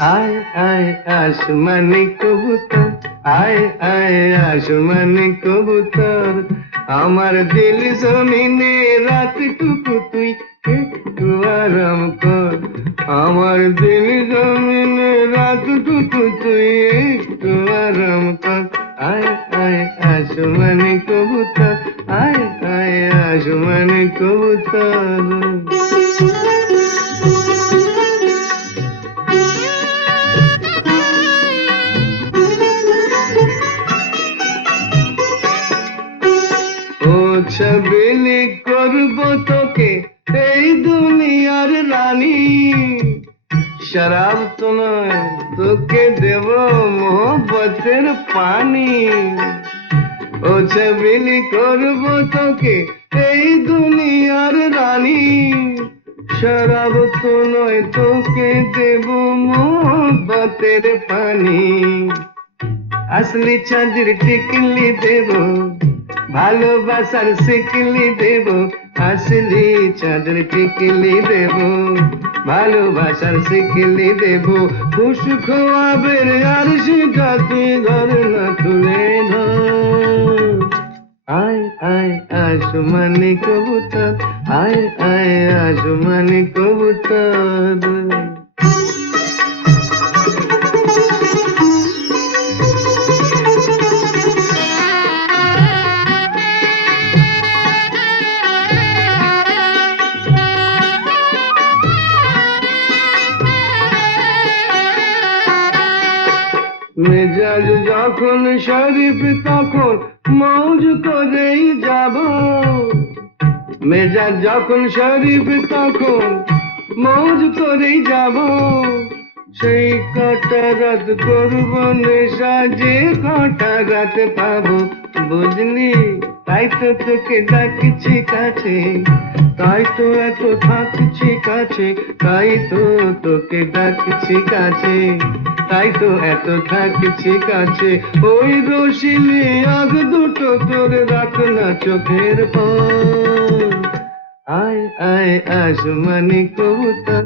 आए आए आसमानी कबूतर, आए आए आसमानी कबूतर, আমার দিল জমিনে রাতটুকু তুই একটু আরাম কর। আমার দিল জমিনে রাতটুকু তুই একটু আরাম কর। আয় আয় আসমানি কবুতর, আয় আয় আসমানি কবুতর। ও ছবিলি করব তোকে এই দুনিয়ার রানী, শরাব তো নয় তোকে দেব মোহব্বতের পানি। ও ছবিলি করব তোকে এই দুনিয়ার রানী, শরাব তো নয় তোকে দেব মোহব্বতের পানি। আসলি চাঁদের টিকলি দেব, ভালোবাসার শিকলি দেব। আসলি চাঁদের টিকলি দেব, ভালোবাসার শিকলি দেব। খুশ খোয়াবের আর সেটা তুই ঘর না তুলে ধর। আয় আয় আসমানি কবুতর, আয় আয় আসমানি কবুতর। মেজাজ যখন শরীফ তখন মৌজ করেই যাব। মেজাজ যখন শরীফ তখন মৌজ করেই যাব। সেই কটা রাত করব নেশা যে কটা রাত পাবো, বুঝলি? তাই তো তোকে ডাকছি কাছে, তাই তো এত থাকছি কাছে, তাই তো তোকে ডাকছি কাছে, তাই তো এত থাকছি কাছে। ওই রসিলি আগ দুটো তোর রাখ না চোখের পর। আয় আয় আসমানি কবুতর।